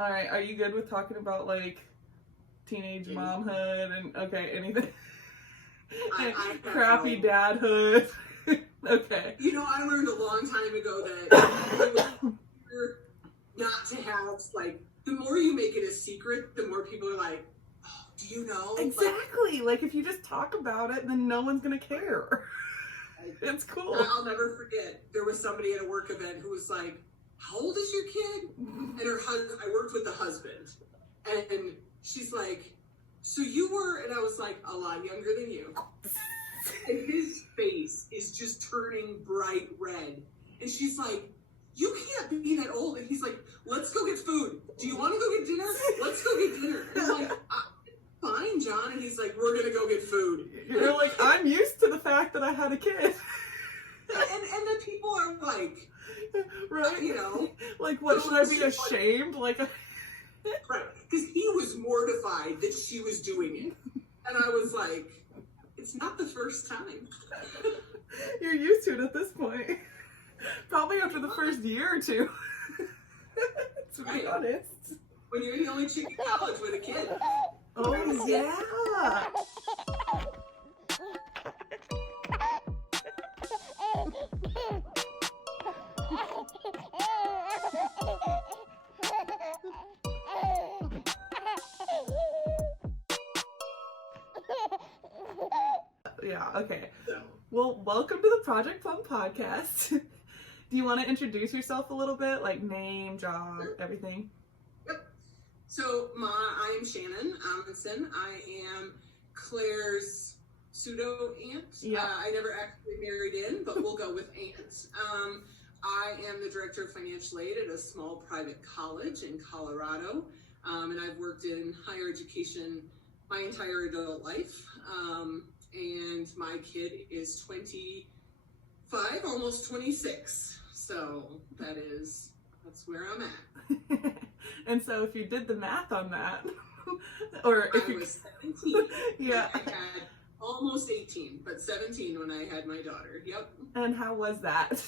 All right, are you good with talking about like teenage momhood and anything? I Crappy dadhood. Okay. You know, I learned a long time ago that it was not to have, like, the more you make it a secret, the more people are like, oh, do you know? Exactly. Like if you just talk about it, then no one's going to care. It's cool. I'll never forget, there was somebody at a work event who was like, how old is your kid? And her husband, I worked with the husband. And she's like, so you were, and I was like, a lot younger than you. And his face is just turning bright red. And she's like, you can't be that old. And he's like, let's go get food. Do you want to go get dinner? Let's go get dinner. And I'm like, fine, John. And he's like, we're going to go get food. You're like, I'm used to the fact that I had a kid. And the people are like, right? You know. Like, what, should I be ashamed? Like, right. Because he was mortified that she was doing it. And I was like, it's not the first time. You're used to it at this point. Probably after the first year or two. To be honest. When you're the only chick in college with a kid. Oh, yeah. Yeah, okay. Well, welcome to the Project Plum podcast. Do you want to introduce yourself a little bit? Like name, job, everything? Yep. So, I am Shannon Amundsen. I am Claire's pseudo-aunt. Yeah. I never actually married in, but we'll go with aunt. I am the director of financial aid at a small private college in Colorado. And I've worked in higher education my entire adult life. And my kid is 25, almost 26. So that's where I'm at. And so if you did the math on that, or if I was 17. Yeah. I had almost 18, but 17 when I had my daughter. Yep. And how was that?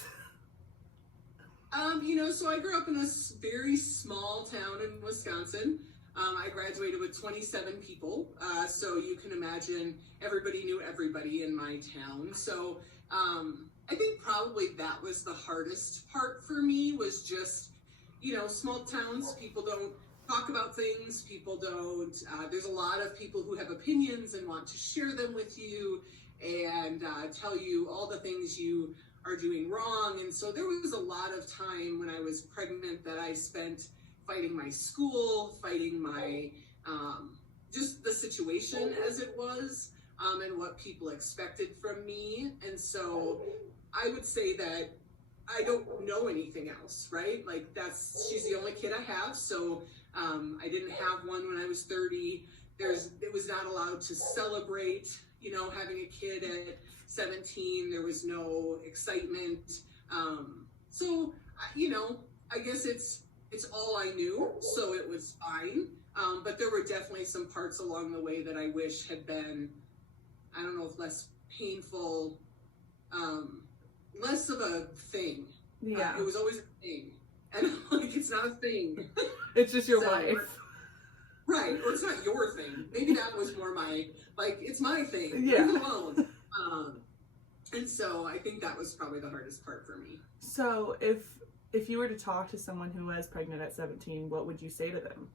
So I grew up in this very small town in Wisconsin. I graduated with 27 people, so you can imagine everybody knew everybody in my town. So I think probably that was the hardest part for me, was just, small towns, people don't talk about things, people don't, there's a lot of people who have opinions and want to share them with you and tell you all the things you are doing wrong. And so there was a lot of time when I was pregnant that I spent fighting my school, fighting my, just the situation as it was, and what people expected from me. And so I would say that I don't know anything else, right? Like she's the only kid I have. So I didn't have one when I was 30. It was not allowed to celebrate, having a kid at 17. There was no excitement. So, I guess it's all I knew, so it was fine. But there were definitely some parts along the way that I wish had been, I don't know if less painful, less of a thing. Yeah. It was always a thing. And I'm like, it's not a thing. It's just your life. Right. Or it's not your thing. Maybe that was more it's my thing. Yeah. Leave it alone. And so I think that was probably the hardest part for me. So if you were to talk to someone who was pregnant at 17, what would you say to them?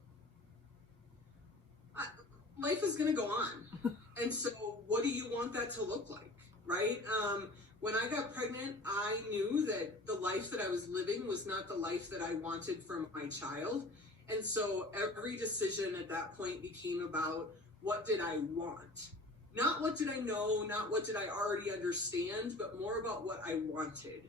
Life is going to go on. And so what do you want that to look like, right? When I got pregnant, I knew that the life that I was living was not the life that I wanted for my child. And so every decision at that point became about, what did I want? Not what did I know, not what did I already understand, but more about what I wanted.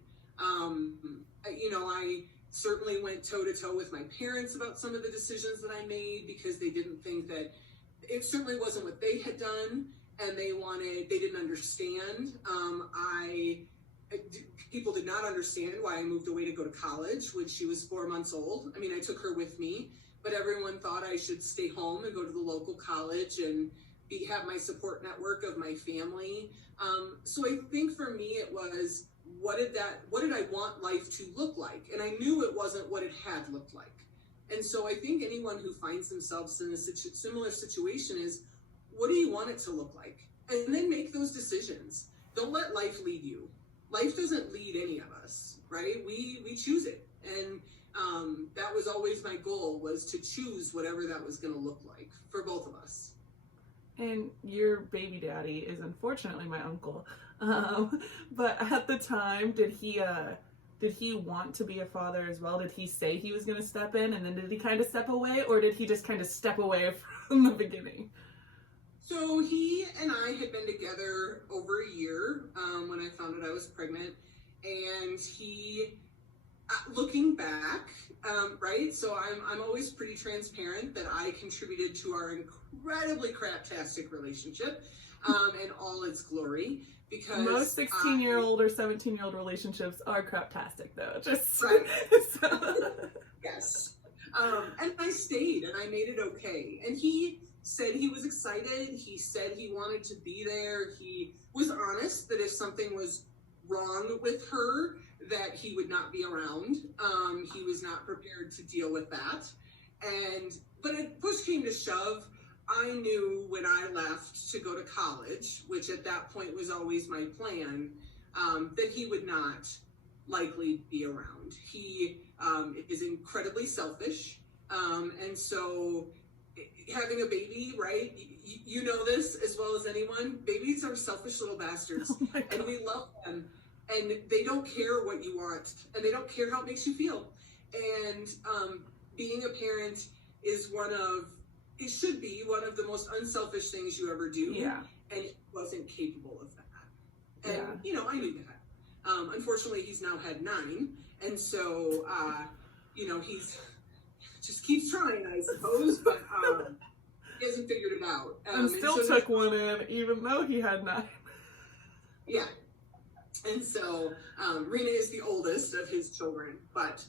I certainly went toe-to-toe with my parents about some of the decisions that I made, because they didn't think that, it certainly wasn't what they had done, and they didn't understand. People did not understand why I moved away to go to college when she was 4 months old. I mean, I took her with me, but everyone thought I should stay home and go to the local college and have my support network of my family. So I think for me it was, what did I want life to look like? And I knew it wasn't what it had looked like. And so I think anyone who finds themselves in a similar situation is, what do you want it to look like? And then make those decisions. Don't let life lead you. Life doesn't lead any of us, right? We choose it. And that was always my goal, was to choose whatever that was going to look like for both of us. And your baby daddy is unfortunately my uncle. But at the time, did he want to be a father as well? Did he say he was going to step in, and then did he kind of step away, or did he just kind of step away from the beginning? So he and I had been together over a year when I found out I was pregnant, and he, looking back, right? So I'm always pretty transparent that I contributed to our incredibly craptastic relationship in all its glory. Because most 16-year-old or 17-year-old relationships are craptastic, though. Just right. So. Yes. And I stayed, and I made it okay. And he said he was excited. He said he wanted to be there. He was honest that if something was wrong with her, that he would not be around. He was not prepared to deal with that. But if push came to shove, I knew when I left to go to college, which at that point was always my plan, that he would not likely be around. He is incredibly selfish. And so having a baby, right? You know this as well as anyone. Babies are selfish little bastards. Oh my God. And we love them. And they don't care what you want. And they don't care how it makes you feel. And being a parent is it should be one of the most unselfish things you ever do. Yeah. And he wasn't capable of that. And, yeah. I knew that. Unfortunately, he's now had 9. And so, he's just keeps trying, I suppose. But he hasn't figured it out. And still took one in, even though he had 9. Yeah. And so, Rena is the oldest of his children. But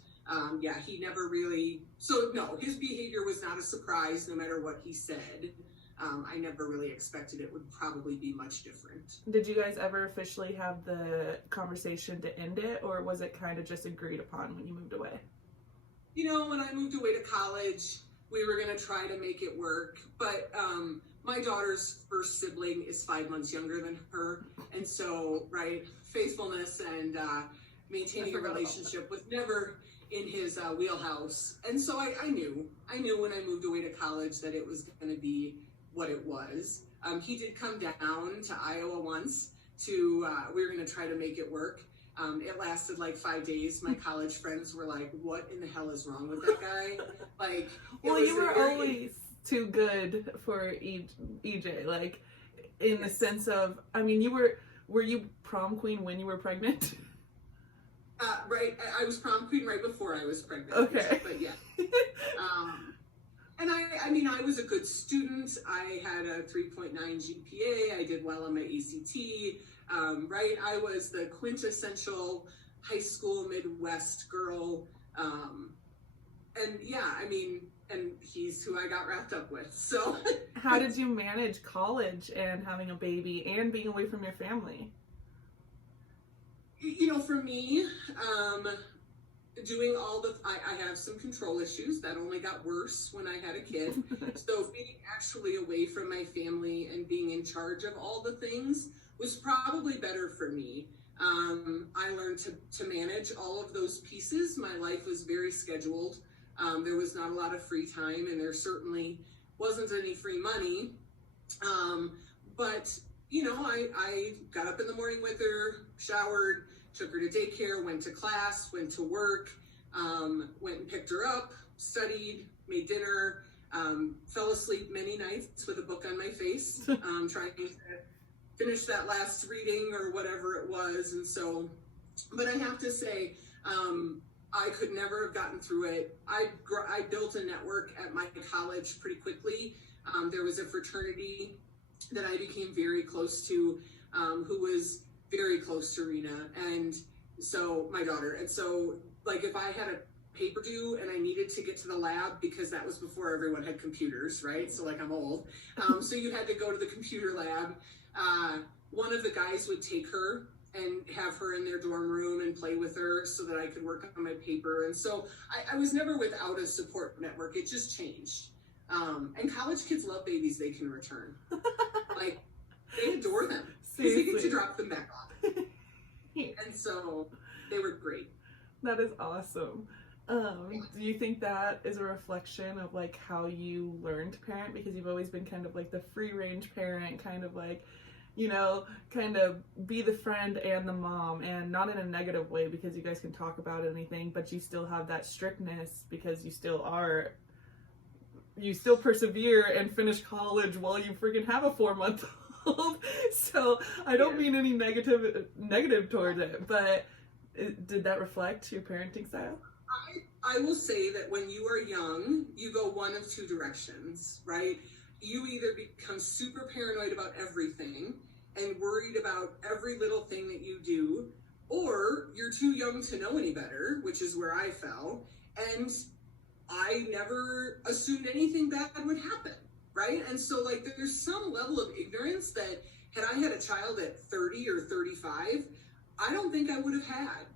he never really, so no, his behavior was not a surprise no matter what he said. I never really expected it would probably be much different. Did you guys ever officially have the conversation to end it, or was it kind of just agreed upon when you moved away? When I moved away to college, we were going to try to make it work, but my daughter's first sibling is 5 months younger than her, and so, right, faithfulness and maintaining a relationship was never in his wheelhouse. And so I knew when I moved away to college that it was going to be what it was. He did come down to Iowa once we were going to try to make it work. It lasted like 5 days. My college friends were like, what in the hell is wrong with that guy? Like, well, you were always too good for EJ, like, in the sense of, I mean, were you prom queen when you were pregnant? Right, I was prom queen right before I was pregnant. Okay. But yeah. And I was a good student. I had a 3.9 GPA. I did well on my ACT. Right, I was the quintessential high school Midwest girl. And he's who I got wrapped up with. So how did you manage college and having a baby and being away from your family? For me, doing I have some control issues that only got worse when I had a kid. So being actually away from my family and being in charge of all the things was probably better for me. I learned to manage all of those pieces. My life was very scheduled. There was not a lot of free time, and there certainly wasn't any free money. But I got up in the morning with her, showered, took her to daycare, went to class, went to work, went and picked her up, studied, made dinner, fell asleep many nights with a book on my face, trying to finish that last reading or whatever it was. And so, but I have to say, I could never have gotten through it. I built a network at my college pretty quickly. There was a fraternity that I became very close to, who was very close to Rena, and so my daughter. And so, like, if I had a paper due and I needed to get to the lab, because that was before everyone had computers, right? So, like, I'm old. So you had to go to the computer lab. One of the guys would take her and have her in their dorm room and play with her so that I could work on my paper. And so I was never without a support network. It just changed. And college kids love babies they can return. Like, they adore them because they get to drop them back off. And so they were great. That is awesome. Do you think that is a reflection of like how you learned to parent? Because you've always been kind of like the free range parent, kind of like, you know, kind of be the friend and the mom, and not in a negative way because you guys can talk about anything, but you still have that strictness because you still persevere and finish college while you freaking have a 4-month-old. So I don't mean any negative towards it, but did that reflect your parenting style? I will say that when you are young, you go one of two directions, right? You either become super paranoid about everything and worried about every little thing that you do, or you're too young to know any better, which is where I fell. And I never assumed anything bad would happen, right? And so like there's some level of ignorance that had I had a child at 30 or 35, I don't think I would have had.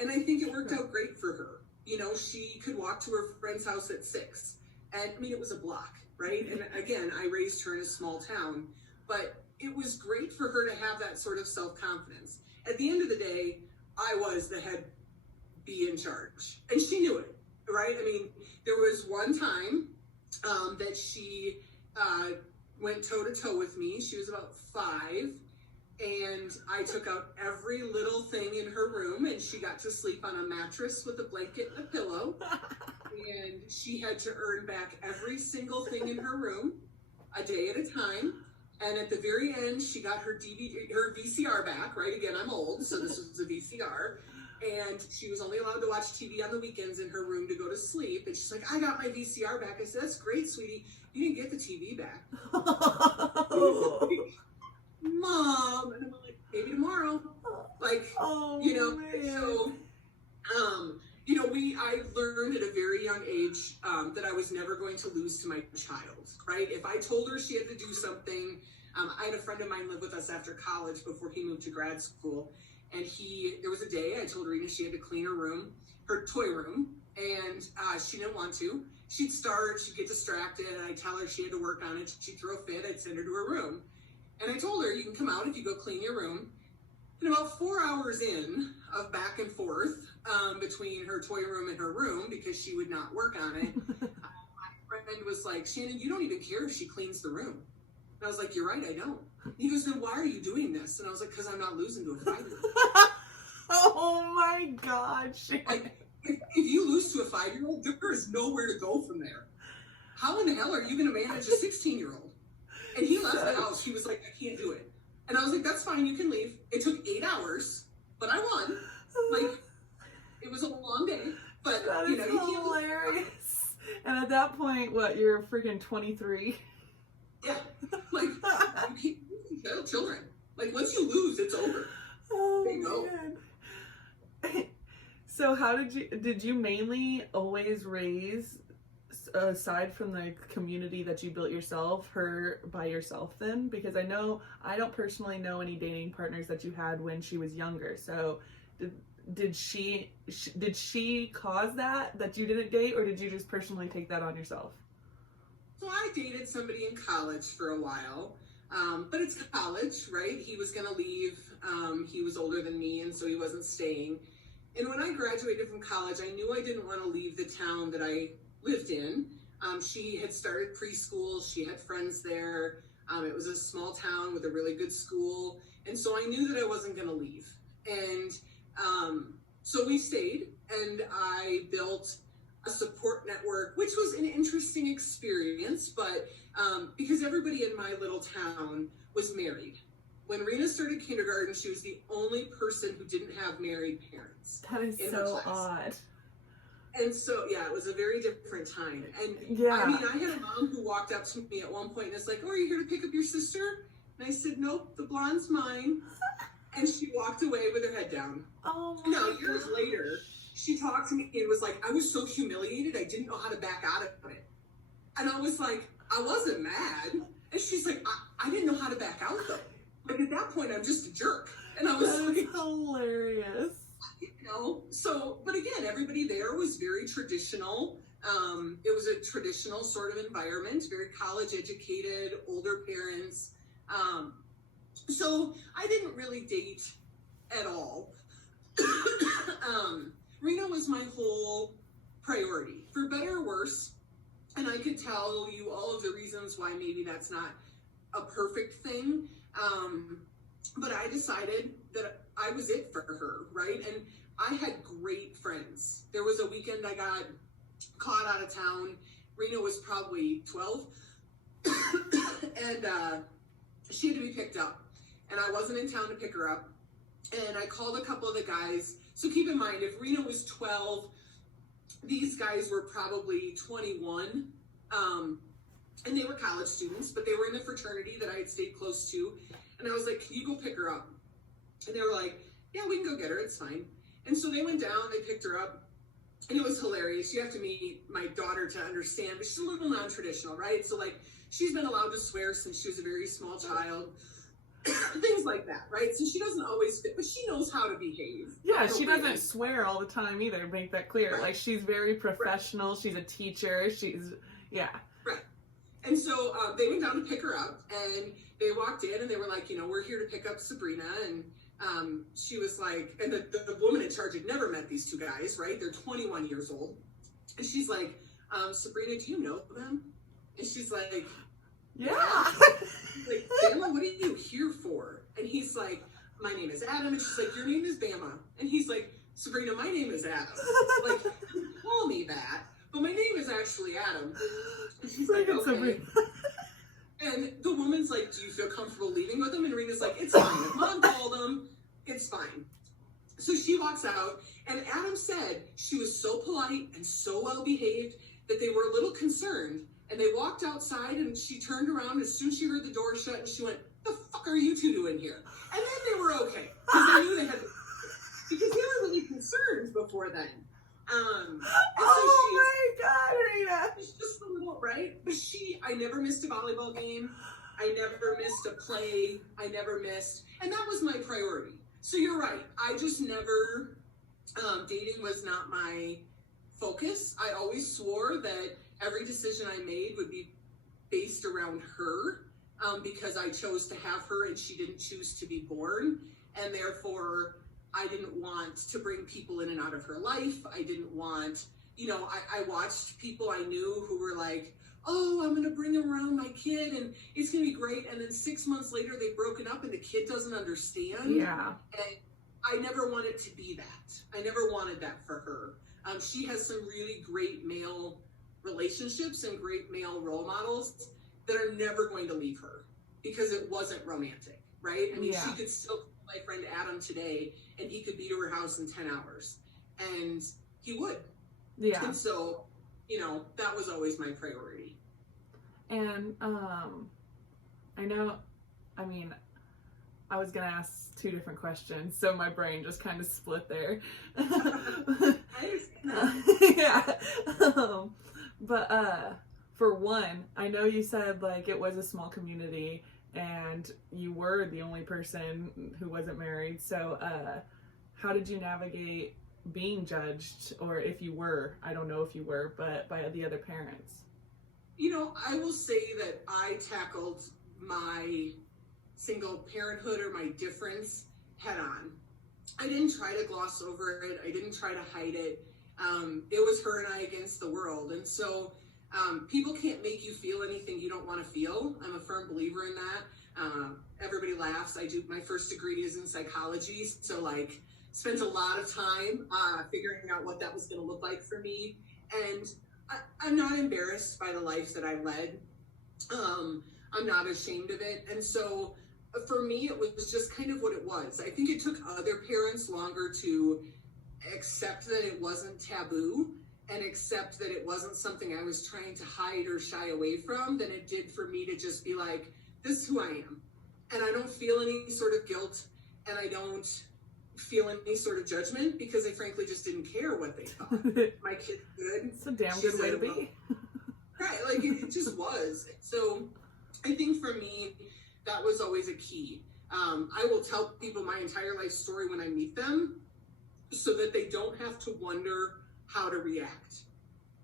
And I think it worked out great for her. You know, she could walk to her friend's house at 6. And I mean, it was a block, right? And again, I raised her in a small town, but it was great for her to have that sort of self-confidence. At the end of the day, I was the head bee in charge, and she knew it, right? I mean, there was one time that she went toe-to-toe with me. She was about 5, and I took out every little thing in her room, and she got to sleep on a mattress with a blanket and a pillow. And she had to earn back every single thing in her room a day at a time. And at the very end, she got her VCR back, right? Again, I'm old, so this was a VCR. And she was only allowed to watch TV on the weekends in her room to go to sleep. And she's like, I got my VCR back. I said, that's great, sweetie. You didn't get the TV back. Mom. And I'm like, maybe tomorrow. Like, you know, man. So, you know, I learned at a very young age that I was never going to lose to my child, right? If I told her she had to do something, I had a friend of mine live with us after college before he moved to grad school. And there was a day I told Rena she had to clean her room, her toy room, and she didn't want to. She'd get distracted, and I'd tell her she had to work on it. She'd throw a fit, I'd send her to her room. And I told her, you can come out if you go clean your room. And about 4 hours in of back and forth between her toy room and her room, because she would not work on it, my friend was like, Shannon, you don't even care if she cleans the room. And I was like, you're right, I don't. He goes, then why are you doing this? And I was like, because I'm not losing to a 5-year-old. Oh my God, Shannon. Like, if you lose to a 5-year-old, there is nowhere to go from there. How in the hell are you going to manage a 16-year-old? And he left the house. He was like, I can't do it. And I was like, that's fine, you can leave. It took 8 hours, but I won. Like, it was a long day, but that you know, is you can't hilarious. And at that point, what, you're freaking 23? Yeah, like, you can't children. Like, once you lose, it's over. Oh, there you go. Man. So how did you mainly always raise, aside from the community that you built yourself, her by yourself then? Because I don't personally know any dating partners that you had when she was younger. So did she cause that you didn't date, or did you just personally take that on yourself? So I dated somebody in college for a while, but it's college, right? He was going to leave. He was older than me, and so he wasn't staying. And when I graduated from college, I knew I didn't want to leave the town that I lived in. She had started preschool. She had friends there. It was a small town with a really good school. And so I knew that I wasn't going to leave. And so we stayed, and I built a support network, which was an interesting experience, but because everybody in my little town was married. When Rena started kindergarten, she was the only person who didn't have married parents. That is so odd. And so, yeah, it was a very different time. And yeah. I mean, I had a mom who walked up to me at one point and was like, oh, are you here to pick up your sister? And I said, nope, the blonde's mine. And she walked away with her head down. Oh, now, years later, she talked to me and was like, I was so humiliated, I didn't know how to back out of it. And I was like, I wasn't mad. And she's like, I didn't know how to back out, though. Like, at that point, I'm just a jerk. And I was that is hilarious. You know, so, but again, everybody there was very traditional. It was a traditional sort of environment, very college educated, older parents. So I didn't really date at all. Reno was my whole priority, for better or worse. And I could tell you all of the reasons why maybe that's not a perfect thing. But I decided that I was it for her, right? And I had great friends. There was a weekend I got caught out of town. Rena was probably 12. And she had to be picked up. And I wasn't in town to pick her up. And I called a couple of the guys. So keep in mind, if Rena was 12, these guys were probably 21. And they were college students, but they were in the fraternity that I had stayed close to. And I was like, can you go pick her up? And they were like, yeah, we can go get her. It's fine. And so they went down, they picked her up. And it was hilarious. You have to meet my daughter to understand, but she's a little non-traditional, right? So like, she's been allowed to swear since she was a very small child. Things like that, right? So she doesn't always fit, but she knows how to behave. Yeah, she doesn't swear all the time either, make that clear. Right. Like, she's very professional. Right. She's a teacher. Yeah. Right. And so they went down to pick her up, and they walked in, and they were like, you know, we're here to pick up Sabrina. And she was like, and the woman in charge had never met these two guys, right? They're 21 years old. And she's like, Sabrina, do you know them? And she's like, yeah. Like, Bama, what are you here for? And he's like, my name is Adam. And she's like, your name is Bama. And he's like, Sabrina, my name is Adam. Like, call me that, but my name is actually Adam. And she's like, okay. And the woman's like, do you feel comfortable leaving with him? And Rena's like, it's fine. If Mom called him, it's fine. So she walks out, and Adam said she was so polite and so well behaved that they were a little concerned. And they walked outside, and she turned around as soon as she heard the door shut, and she went, the fuck are you two doing here? And then they were okay, because they knew they had to, because they were really concerned before then. My God, Rita. She's just a little, right? But I never missed a volleyball game. I never missed a play. I never missed, and that was my priority. So you're right. I just never, dating was not my focus. I always swore that every decision I made would be based around her, because I chose to have her and she didn't choose to be born. And therefore, I didn't want to bring people in and out of her life. I didn't want, you know, I watched people I knew who were like, oh, I'm going to bring around my kid and it's going to be great. And then 6 months later, they've broken up and the kid doesn't understand. Yeah. And I never wanted to be that. I never wanted that for her. She has some really great male relationships and great male role models that are never going to leave her because it wasn't romantic, right? I mean, she could still call my friend Adam today and he could be to her house in 10 hours and he would. Yeah. And so, you know, that was always my priority. And I was going to ask two different questions, so my brain just kind of split there. Yeah. But for one, I know you said like it was a small community and you were the only person who wasn't married. So how did you navigate being judged, or if you were, I don't know if you were, but by the other parents? You know, I will say that I tackled my single parenthood or my difference head on. I didn't try to gloss over it. I didn't try to hide it. It was her and I against the world. And so people can't make you feel anything you don't want to feel. I'm a firm believer in that. Everybody laughs. My first degree is in psychology. So like spent a lot of time figuring out what that was going to look like for me. And I'm not embarrassed by the life that I led. I'm not ashamed of it. And so for me, it was just kind of what it was. I think it took other parents longer to accept that it wasn't taboo and accept that it wasn't something I was trying to hide or shy away from than it did for me to just be like, this is who I am. And I don't feel any sort of guilt and I don't feel any sort of judgment because I frankly just didn't care what they thought. My kid's good. It's a damn good way to be. Right, like it just was. So I think for me, that was always a key. I will tell people my entire life story when I meet them so that they don't have to wonder how to react,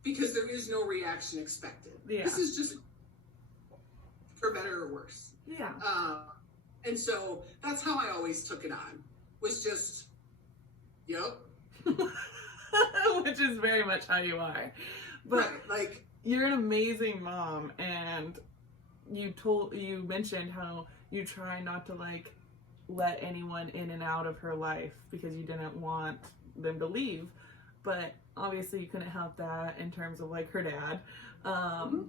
because there is no reaction expected. Yeah. This is just for better or worse. Yeah. And so that's how I always took it on, was just, yep. Which is very much how you are. But right, like, you're an amazing mom, and you mentioned how you try not to like let anyone in and out of her life because you didn't want them to leave, but obviously you couldn't help that in terms of like her dad.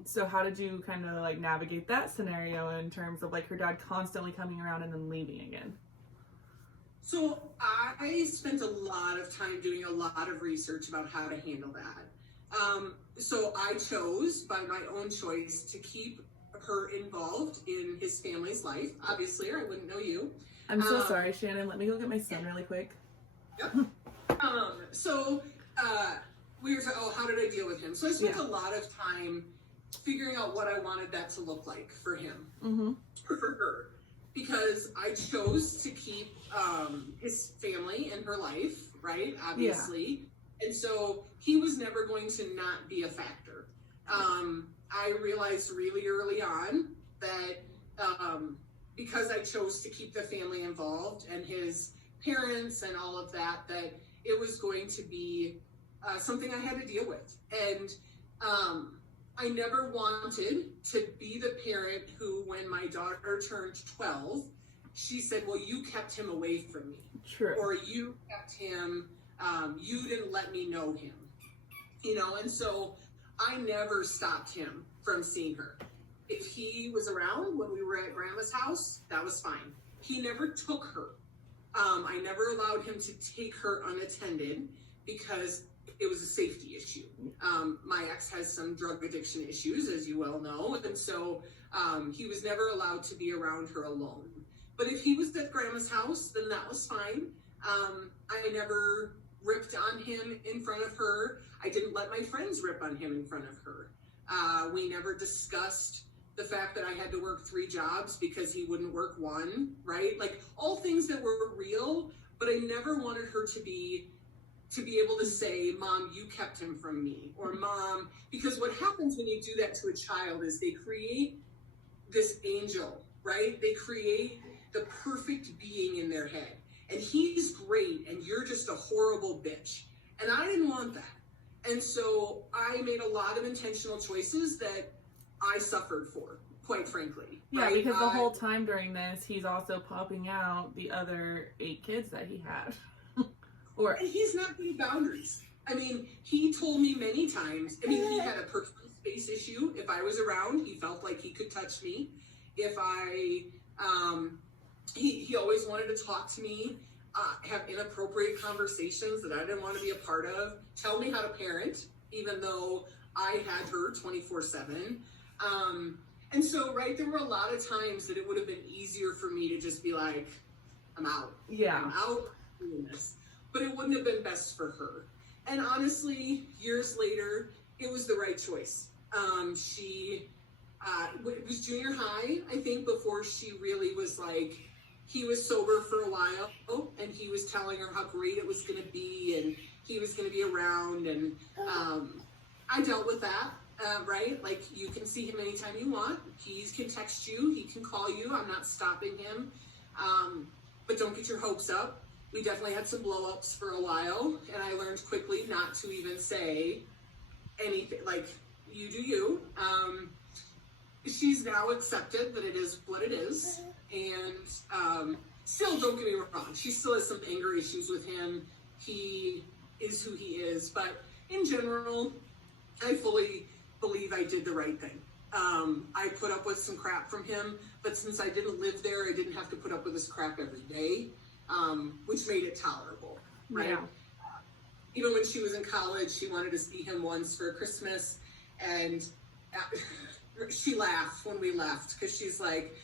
So how did you kind of like navigate that scenario in terms of like her dad constantly coming around and then leaving again? So I spent a lot of time doing a lot of research about how to handle that. So I chose, by my own choice, to keep her involved in his family's life, obviously, or I wouldn't know you. I'm so sorry, Shannon. Let me go get my son really quick. Yep. So we were talking, how did I deal with him? So I spent a lot of time figuring out what I wanted that to look like for him, or for her, because I chose to keep his family in her life, right? Obviously. Yeah. And so he was never going to not be a factor. I realized really early on that because I chose to keep the family involved and his parents and all of that, that it was going to be something I had to deal with. And I never wanted to be the parent who, when my daughter turned 12, she said, well, you kept him away from me. True. Or you kept him, you didn't let me know him. You know, and so I never stopped him from seeing her. If he was around when we were at Grandma's house, that was fine. He never took her. I never allowed him to take her unattended because it was a safety issue. My ex has some drug addiction issues, as you well know, and so he was never allowed to be around her alone. But if he was at Grandma's house, then that was fine. I never ripped on him in front of her. I didn't let my friends rip on him in front of her. We never discussed the fact that I had to work 3 jobs because he wouldn't work 1, right? Like, all things that were real, but I never wanted her to be able to say, Mom, you kept him from me, or Mom, because what happens when you do that to a child is they create this angel, right? They create the perfect being in their head, and he's great, and you're just a horrible bitch. And I didn't want that. And so I made a lot of intentional choices that I suffered for, quite frankly. Yeah, right? because the whole time during this, he's also popping out the other 8 kids that he had. And he's not getting boundaries. I mean, he told me many times, I mean, he had a personal space issue. If I was around, he felt like he could touch me. If he always wanted to talk to me, have inappropriate conversations that I didn't want to be a part of, tell me how to parent, even though I had her 24/7. And so, right, there were a lot of times that it would have been easier for me to just be like, I'm out. Yeah. I'm out doing this. But it wouldn't have been best for her. And honestly, years later, it was the right choice. It was junior high, I think, before she really was like, he was sober for a while, and he was telling her how great it was going to be, and he was going to be around, and I dealt with that, right? Like, you can see him anytime you want. He can text you. He can call you. I'm not stopping him. But don't get your hopes up. We definitely had some blow-ups for a while, and I learned quickly not to even say anything, like, you do you. She's now accepted that it is what it is, and still, don't get me wrong, she still has some anger issues with him. He is who he is, but in general, I fully believe I did the right thing. I put up with some crap from him, but since I didn't live there, I didn't have to put up with this crap every day. Which made it tolerable, right? Yeah. Even when she was in college, she wanted to see him once for Christmas, and she laughed when we left, because she's like,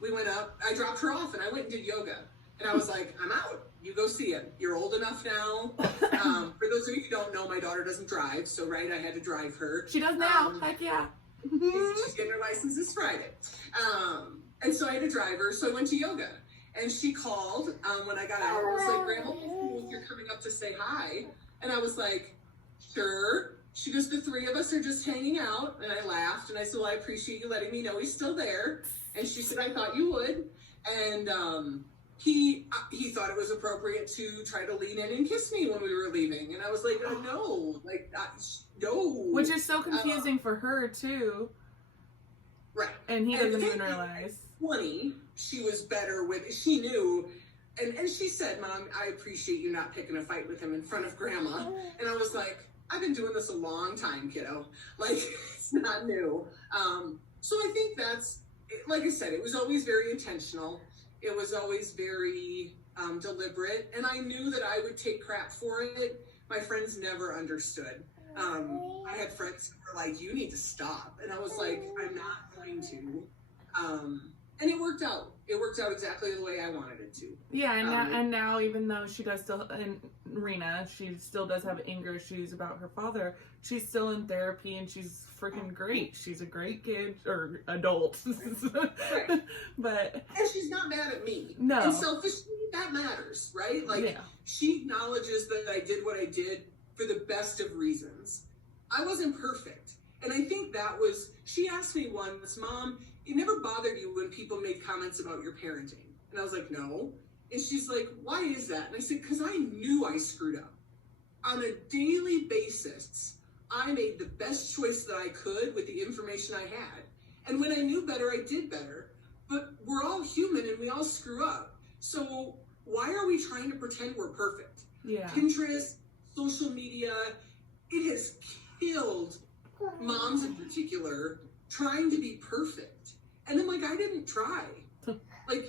we went up, I dropped her off, and I went and did yoga, and I was like, I'm out, you go see him, you're old enough now. For those of you who don't know, my daughter doesn't drive, so right, I had to drive her. She does now, heck yeah. She's getting her license this Friday. And so I had a driver, so I went to yoga. And she called when I got out and was like, Grandma, if you're coming up to say hi. And I was like, sure. She goes, the three of us are just hanging out. And I laughed and I said, well, I appreciate you letting me know he's still there. And she said, I thought you would. And he thought it was appropriate to try to lean in and kiss me when we were leaving. And I was like, no, like, no. Which is so confusing for her, too. Right. And he doesn't even realize. 20, she was better with, she knew, and she said, Mom, I appreciate you not picking a fight with him in front of Grandma. And I was like, I've been doing this a long time, kiddo. Like, it's not new. So I think that's, like I said, it was always very intentional. It was always very deliberate. And I knew that I would take crap for it. My friends never understood. I had friends who were like, you need to stop. And I was like, I'm not going to. And it worked out. It worked out exactly the way I wanted it to. Yeah, and now even though she does still, and Rena, she still does have anger issues about her father, she's still in therapy and she's freaking great. She's a great kid, or adult. Right. But... And she's not mad at me. No. And selfishly, that matters, right? Like, she acknowledges that I did what I did for the best of reasons. I wasn't perfect. And I think that was, she asked me once, Mom, it never bothered you when people made comments about your parenting? And I was like, no. And she's like, why is that? And I said, because I knew I screwed up. On a daily basis, I made the best choice that I could with the information I had. And when I knew better, I did better. But we're all human and we all screw up. So why are we trying to pretend we're perfect? Yeah. Pinterest, social media, it has killed moms in particular trying to be perfect. And I'm like, I didn't try. Like,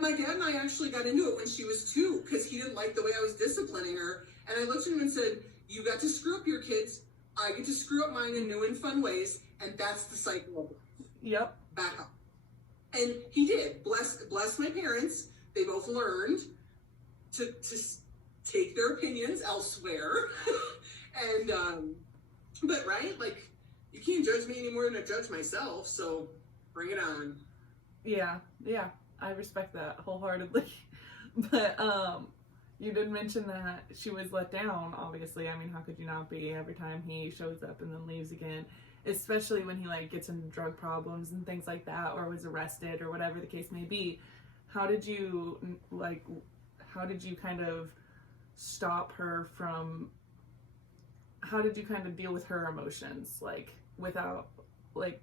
my dad and I actually got into it when she was 2 because he didn't like the way I was disciplining her. And I looked at him and said, you got to screw up your kids. I get to screw up mine in new and fun ways. And that's the cycle of life. Yep. Back up. And he did. Bless my parents. They both learned to take their opinions elsewhere. And, but right, like, you can't judge me any more than I judge myself, so bring it on. Yeah, I respect that wholeheartedly. But, you did mention that she was let down, obviously. I mean, how could you not be every time he shows up and then leaves again? Especially when he, like, gets into drug problems and things like that, or was arrested, or whatever the case may be. How did you kind of stop her from, how did you kind of deal with her emotions, like, without, like,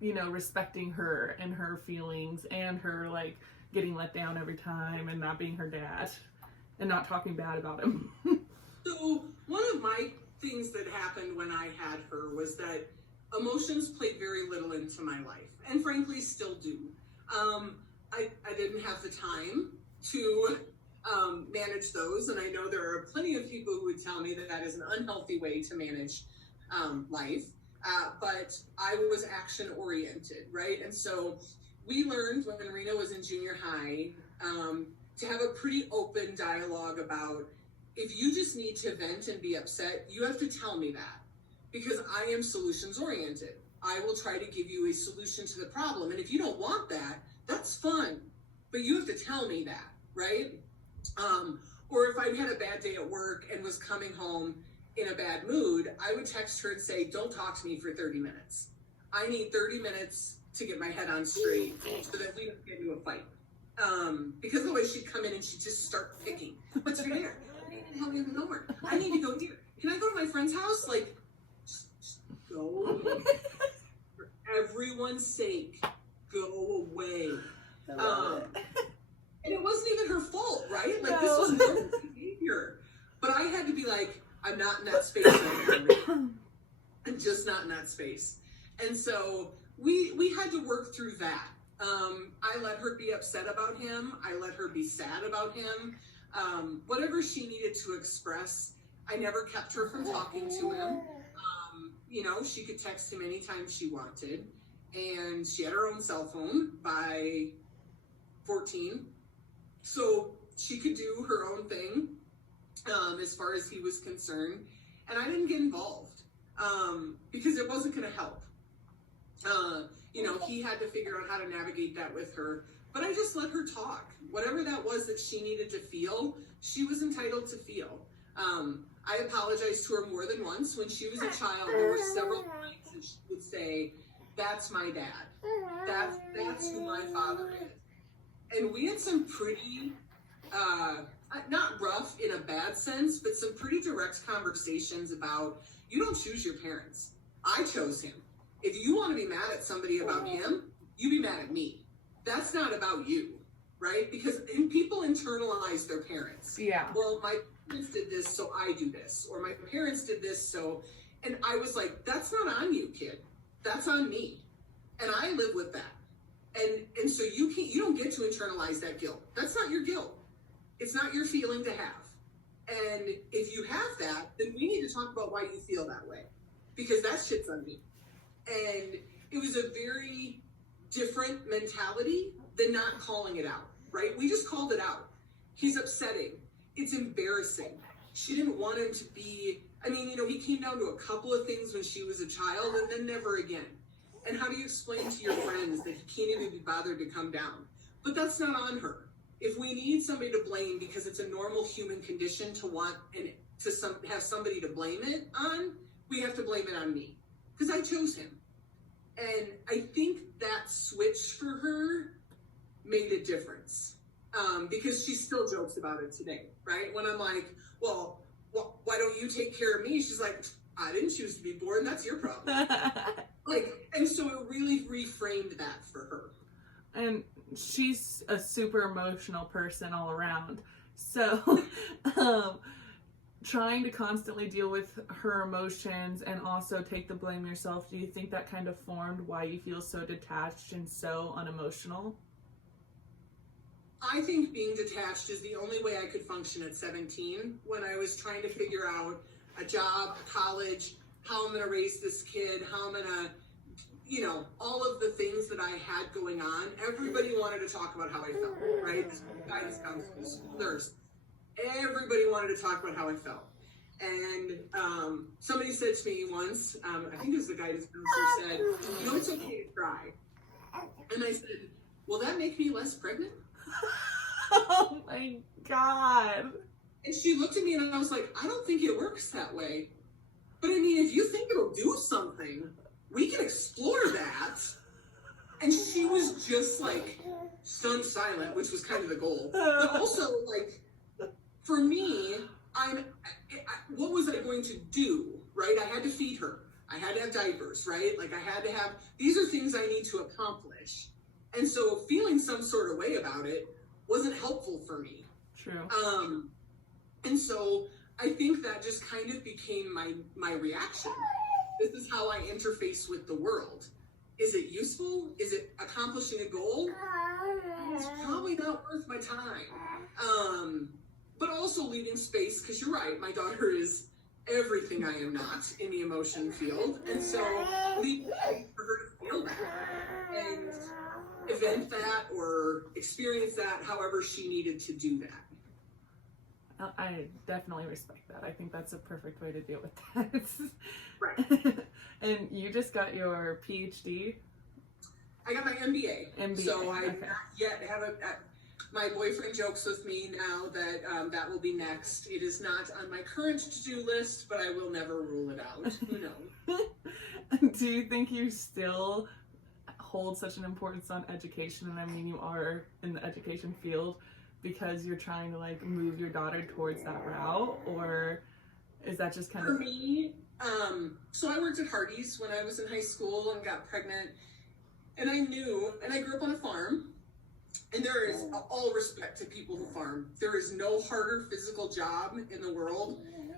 you know, respecting her and her feelings and her, like, getting let down every time and not being her dad and not talking bad about him? So one of my things that happened when I had her was that emotions played very little into my life, and frankly still do. I didn't have the time to manage those, and I know there are plenty of people who would tell me that that is an unhealthy way to manage life, but I was action oriented, right? And so we learned when Rena was in junior high to have a pretty open dialogue about, if you just need to vent and be upset, you have to tell me that, because I am solutions oriented. I will try to give you a solution to the problem, and if you don't want that, that's fine, but you have to tell me that, right? Or if I had a bad day at work and was coming home in a bad mood, I would text her and say, don't talk to me for 30 minutes. I need 30 minutes to get my head on straight so that we don't get into a fight. Because otherwise she'd come in and she'd just start picking. What's your hair? I need to help you nowhere. I need to go here. Can I go to my friend's house? Like, just go away. For everyone's sake, go away. And it wasn't even her fault, right? Like, this was normal behavior. But I had to be like, I'm not in that space anymore. I'm just not in that space. And so we had to work through that. I let her be upset about him. I let her be sad about him. Whatever she needed to express, I never kept her from talking to him. You know, she could text him anytime she wanted. And she had her own cell phone by 14. So she could do her own thing. as far as he was concerned. And I didn't get involved because it wasn't going to help. He had to figure out how to navigate that with her. But I just let her talk. Whatever that was that she needed to feel, she was entitled to feel. I apologized to her more than once. When she was a child, there were several times that she would say, "That's my dad. That's who my father is." And we had some pretty, not rough in a bad sense, but some pretty direct conversations about, you don't choose your parents. I chose him. If you want to be mad at somebody about him, you be mad at me. That's not about you, right? Because people internalize their parents. Yeah. Well, my parents did this, so I do this. Or my parents did this, so... And I was like, that's not on you, kid. That's on me. And I live with that. And so you don't get to internalize that guilt. That's not your guilt. It's not your feeling to have. And if you have that, then we need to talk about why you feel that way. Because that shit's on me. And it was a very different mentality than not calling it out, right? We just called it out. He's upsetting. It's embarrassing. She didn't want him to be, he came down to a couple of things when she was a child and then never again. And how do you explain to your friends that he can't even be bothered to come down? But that's not on her. If we need somebody to blame because it's a normal human condition to want and have somebody to blame it on, we have to blame it on me because I chose him. And I think that switch for her made a difference because she still jokes about it today, right? When I'm like, well, why don't you take care of me? She's like, I didn't choose to be born. That's your problem. And so it really reframed that for her. And she's a super emotional person all around. So trying to constantly deal with her emotions and also take the blame yourself, do you think that kind of formed why you feel so detached and so unemotional? I think being detached is the only way I could function at 17 when I was trying to figure out a job, college, how I'm going to raise this kid, how I'm going to, all of the things that I had going on. Everybody wanted to talk about how I felt, right? This guidance counselor, school nurse. Everybody wanted to talk about how I felt. And somebody said to me once, I think it was the guidance counselor, said, it's okay to cry. And I said, will that make me less pregnant? Oh my God. And she looked at me and I was like, I don't think it works that way. But if you think it'll do something, we can explore that. And she was just like stunned silent, which was kind of the goal. But also, for me, what was I going to do, right? I had to feed her. I had to have diapers, right? I had to have, these are things I need to accomplish. And so feeling some sort of way about it wasn't helpful for me. True. And so I think that just kind of became my reaction. This is how I interface with the world. Is it useful? Is it accomplishing a goal? It's probably not worth my time. But also leaving space, because you're right, my daughter is everything I am not in the emotion field. And so leaving space for her to feel that and event that or experience that however she needed to do that. I definitely respect that. I think that's a perfect way to deal with that. Right. And you just got your PhD? I got my MBA. So I okay. not yet have my boyfriend jokes with me now that that will be next. It is not on my current to-do list, but I will never rule it out. Who knows? Do you think you still hold such an importance on education? And you are in the education field because you're trying to move your daughter towards that route, or is that just kind of... For me, so I worked at Hardee's when I was in high school and got pregnant, and I grew up on a farm, and there is all respect to people who farm. There is no harder physical job in the world than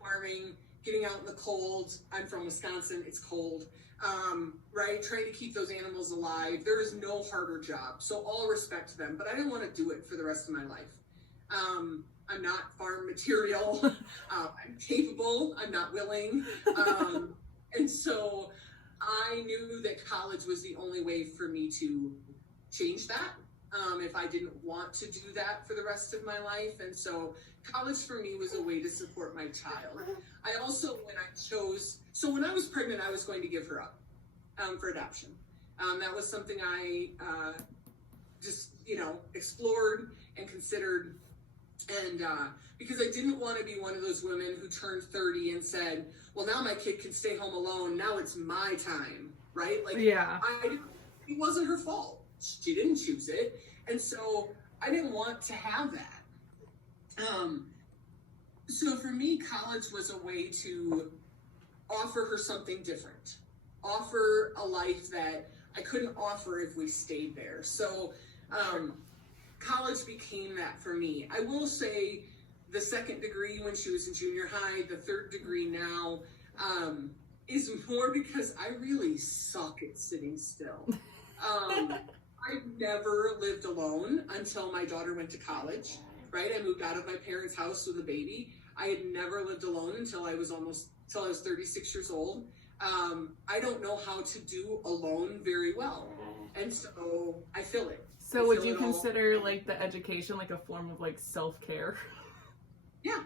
farming, getting out in the cold. I'm from Wisconsin, it's cold. Right? Trying to keep those animals alive. There is no harder job. So all respect to them, but I didn't want to do it for the rest of my life. I'm not farm material. I'm capable. I'm not willing. And so I knew that college was the only way for me to change that. if I didn't want to do that for the rest of my life. And so college for me was a way to support my child. I also, when I was pregnant, I was going to give her up for adoption. That was something I just, explored and considered. And because I didn't want to be one of those women who turned 30 and said, well, now my kid can stay home alone. Now it's my time, right? Like, yeah, it wasn't her fault. She didn't choose it. And so I didn't want to have that. So for me, college was a way to offer her something different, offer a life that I couldn't offer if we stayed there. So college became that for me. I will say the second degree when she was in junior high, the third degree now, is more because I really suck at sitting still. I've never lived alone until my daughter went to college, right? I moved out of my parents' house with a baby. I had never lived alone until I was 36 years old. I don't know how to do alone very well. And so I feel it. So would you consider like the education like a form of like self-care? Yeah,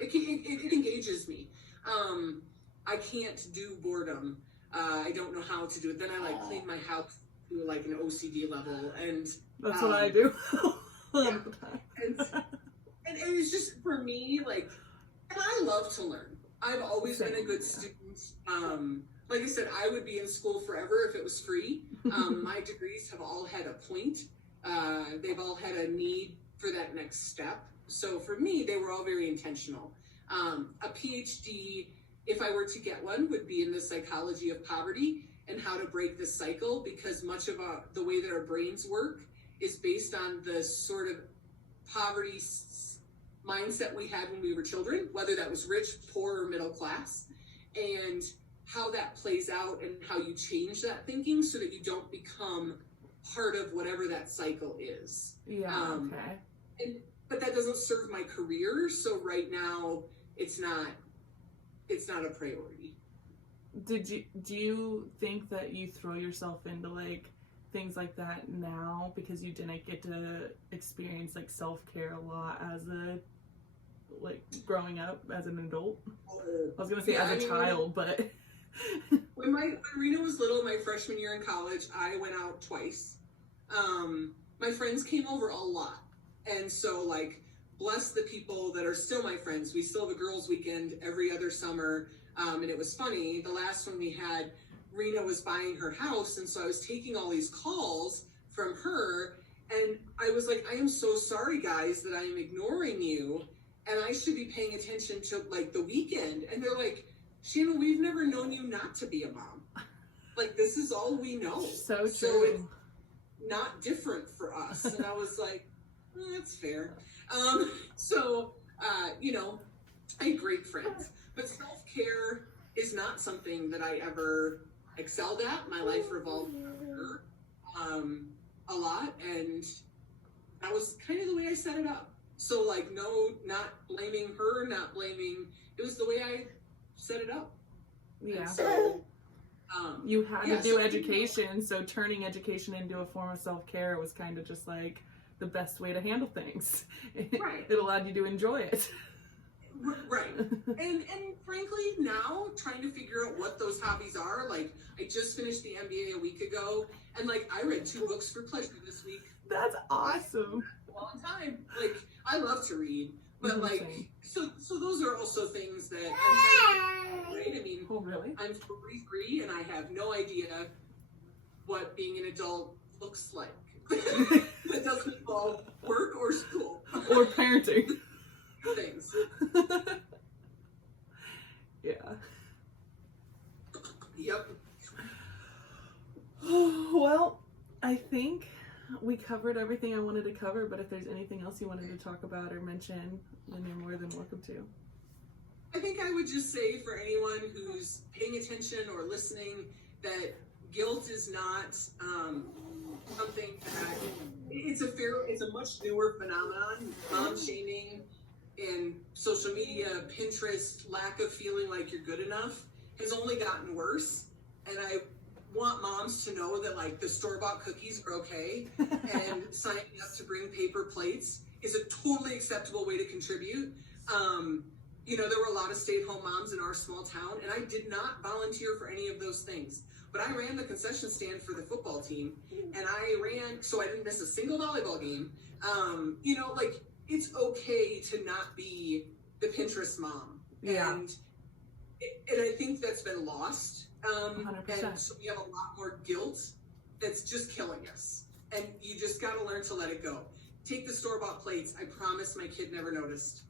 it engages me. I can't do boredom. I don't know how to do it. Then I like clean my house to like an OCD level, and that's what I do. Yeah. And it's just for me, like, and I love to learn. I've always been a good student. Like I said, I would be in school forever if it was free. My degrees have all had a point. They've all had a need for that next step. So for me, they were all very intentional. A PhD, if I were to get one, would be in the psychology of poverty and how to break this cycle, because much of the way that our brains work is based on the sort of poverty mindset we had when we were children, whether that was rich, poor, or middle class, and how that plays out and how you change that thinking so that you don't become part of whatever that cycle is. Yeah, okay. But that doesn't serve my career, so right now it's not a priority. Do you think that you throw yourself into like things like that now because you didn't get to experience like self-care a lot as a like growing up as an adult? I was gonna say as a child, but when Rena was little, my freshman year in college, I went out twice. My friends came over a lot, and so like bless the people that are still my friends. We still have a girls' weekend every other summer. And it was funny, the last one we had, Rena was buying her house, and so I was taking all these calls from her, and I was like, I am so sorry, guys, that I am ignoring you, and I should be paying attention to, like, the weekend. And they're like, Shannon, we've never known you not to be a mom. Like, this is all we know. So true. So it's not different for us. And I was like, that's fair. I had great friends. But self-care is not something that I ever excelled at. My life revolved around her a lot, and that was kind of the way I set it up. So, like, no, not blaming her, it was the way I set it up. Yeah. And so, you had to do education, so turning education into a form of self-care was kind of just like the best way to handle things. Right. It allowed you to enjoy it. Right. And frankly, now trying to figure out what those hobbies are, like I just finished the MBA a week ago, and like I read 2 books for pleasure this week. That's awesome. A long time. Like I love to read, but like so those are also things that I'm right? I mean, oh really? I'm 43 and I have no idea what being an adult looks like. That doesn't involve work or school or parenting. Things. Yeah. Yep. Well, I think we covered everything I wanted to cover, but if there's anything else you wanted to talk about or mention, then you're more than welcome to. I think I would just say for anyone who's paying attention or listening that guilt is not something that it's a much newer phenomenon. Mom shaming in social media, Pinterest, lack of feeling like you're good enough has only gotten worse. And I want moms to know that like the store-bought cookies are okay, and signing up to bring paper plates is a totally acceptable way to contribute. There were a lot of stay-at-home moms in our small town, and I did not volunteer for any of those things. But I ran the concession stand for the football team, and so I didn't miss a single volleyball game. It's okay to not be the Pinterest mom. Yeah. And I think that's been lost. 100%. And so we have a lot more guilt that's just killing us. And you just got to learn to let it go. Take the store-bought plates. I promise my kid never noticed.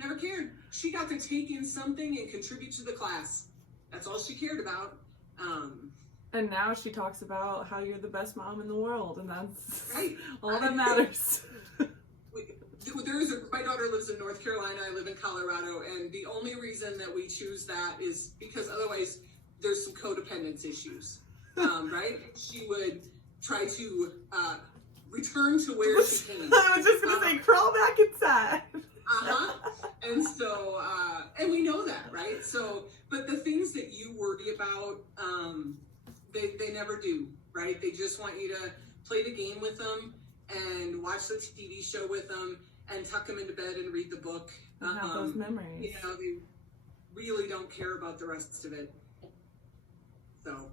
Never cared. She got to take in something and contribute to the class. That's all she cared about. And now she talks about how you're the best mom in the world, and that's right. all that matters. My daughter lives in North Carolina. I live in Colorado, and the only reason that we choose that is because otherwise there's some codependence issues, right? She would try to return to where she came. I was just gonna say, crawl back inside. And so, and we know that, right? So, but the things that you worry about, they never do, right? They just want you to play the game with them and watch the TV show with them and tuck them into bed and read the book. And have those memories. They really don't care about the rest of it. So,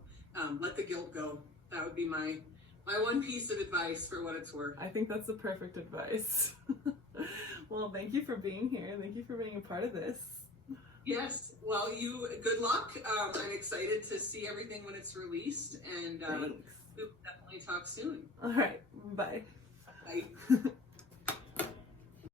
let the guilt go. That would be my one piece of advice for what it's worth. I think that's the perfect advice. Well, thank you for being here. Thank you for being a part of this. Yes. Well, good luck. I'm excited to see everything when it's released, and we'll definitely talk soon. All right. Bye. Bye.